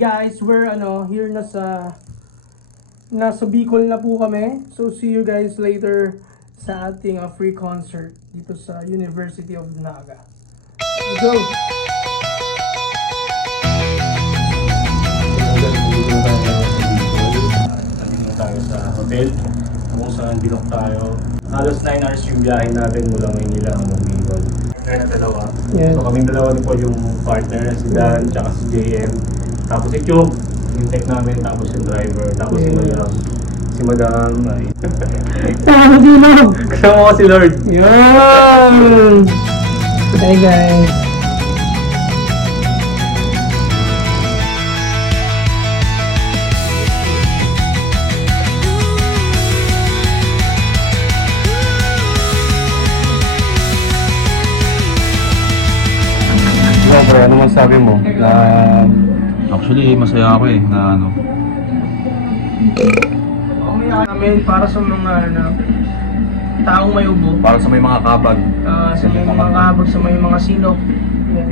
guys, we're here nasa Bicol na po kami. So see you guys later sa ating free concert dito sa University of Naga. Let's go! Nandito tayo sa hotel kung saan bilok tayo. Halos 9 hours yung biyahe natin mula Maynila hanggang Bicol. Kaya na dalawa. Yes. So kaming dalawa din po yung partner, si Dan, tsaka si JM. Tapos si Chuk, yung tech namin, tapos yung driver, tapos si Madam. Si Madam ay... Kasama ko si Lord. Yan! Hey guys! Bro, ano masabi mo? Actually, masaya ako na Namin para sa mga taong may ubo. para sa may mga kabag. Sa may mga kabag, sa may mga silok. Yan.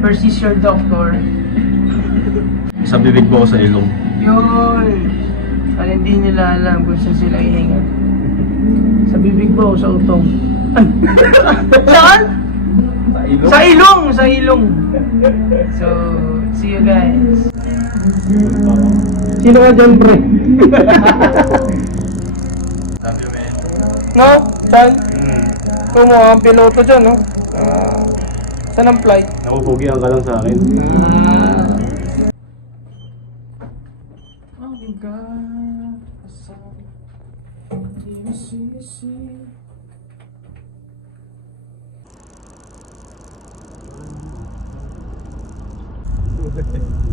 First is your doctor. Sa bibig ko sa ilong. Yun! Kaya hindi nila alam kung saan sila ihinga. Sa bibig ba o sa utong? Saan? Sa ilong! Sa ilong! So, see you guys. Sino ka dyan, pre? Love you, man. No? Chan? Ikaw mo ang piloto dyan, no? Saan ang flight? Nakupugihan ka lang sa akin. Oh my God.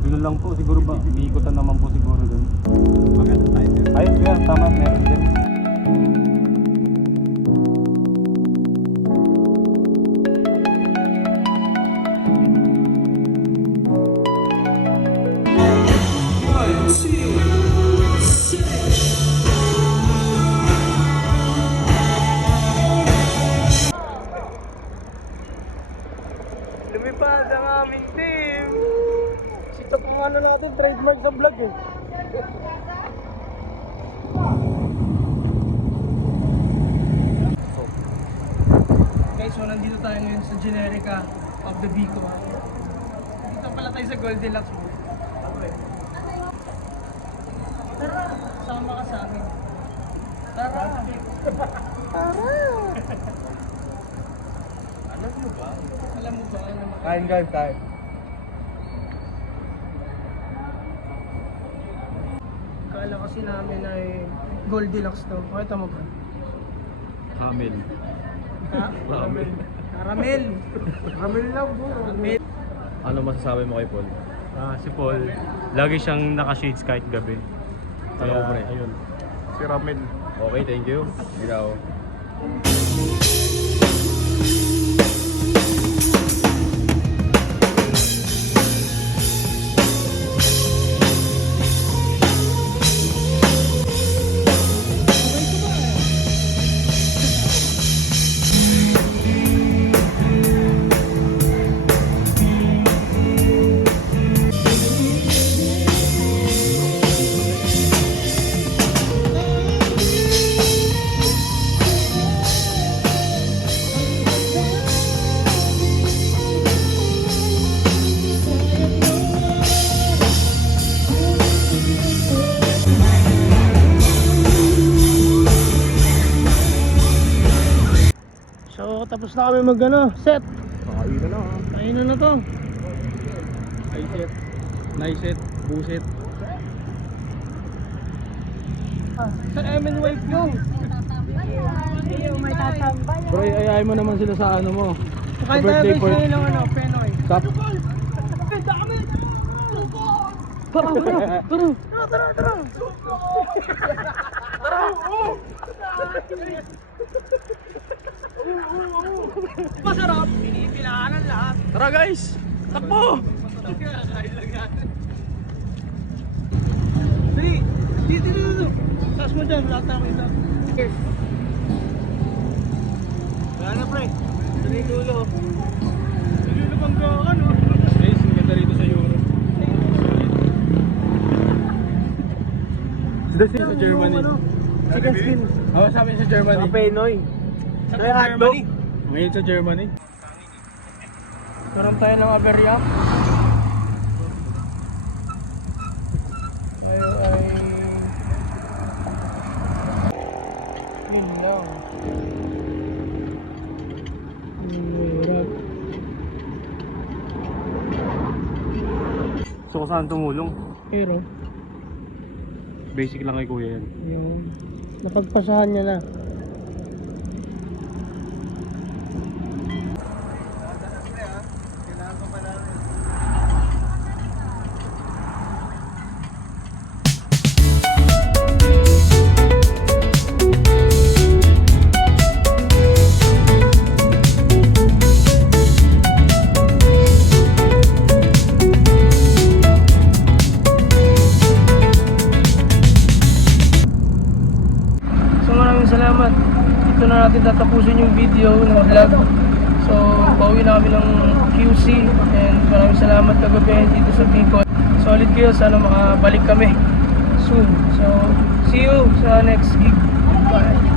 Doon lang po siguro ba? Iikutan naman po siguro doon. Maganda tayo. Ayun kuya, tama, meron din. Lumipad ang aming team! Sito kung ano natin, trademark sa vlog eh. Guys, so nandito tayo ngayon sa Generica of the Bicol. Dito pala tayo sa Goldilocks mo. Tara, sama ka sa akin. Tara! Tara! Alam mo ba? Kain guys, kain. Kala kasi namin ay Goldilocks to. Pakita mo ba? Camel. Ha? Camel. Caramel! Caramel lang po. Caramel. Ano masasabi mo kay Paul? Si Paul, lagi siyang naka-shades kahit gabi. Ano mo, pre? Ayun. Si Ramel. Okay, thank you. Ikaw. So, tapos na kami set. Pakainan na ha. Kainan na to. Nice set. Buset. Sa MN Wave go. May tatambay. Bro, ayayin mo naman sila sa ano mo. Kain tayo guys ngayon ng Penoy. Stop. Dami! Tara! Masarap! Pinipilaan ang lahat. Tara guys! Takbo! Dito. Taas mo dyan, lahat na kita. Wala na pre. Ito na yung dulo. Dulo bang ano? Guys, ang ganda rito sa Europe. Sa Germany. Chicken skin. Oo, sabi sa Germany. Sa Pinoy. Sa Ay, hotdog. Ngayon sa Germany. Karoon tayo ng aberya. Ngayon ay... Yun lang. Hirap. So kung saan tumulong? Pero, Basic lang kay kuya yan. yun. Napagpasahan niya na. So maraming salamat. Dito na natin tatapusin yung video ng vlog. So bawi na kami ng QC and maraming salamat kagabi dito sa Bicol. Solid kayo, sana makabalik kami soon. So see you sa next gig. Bye.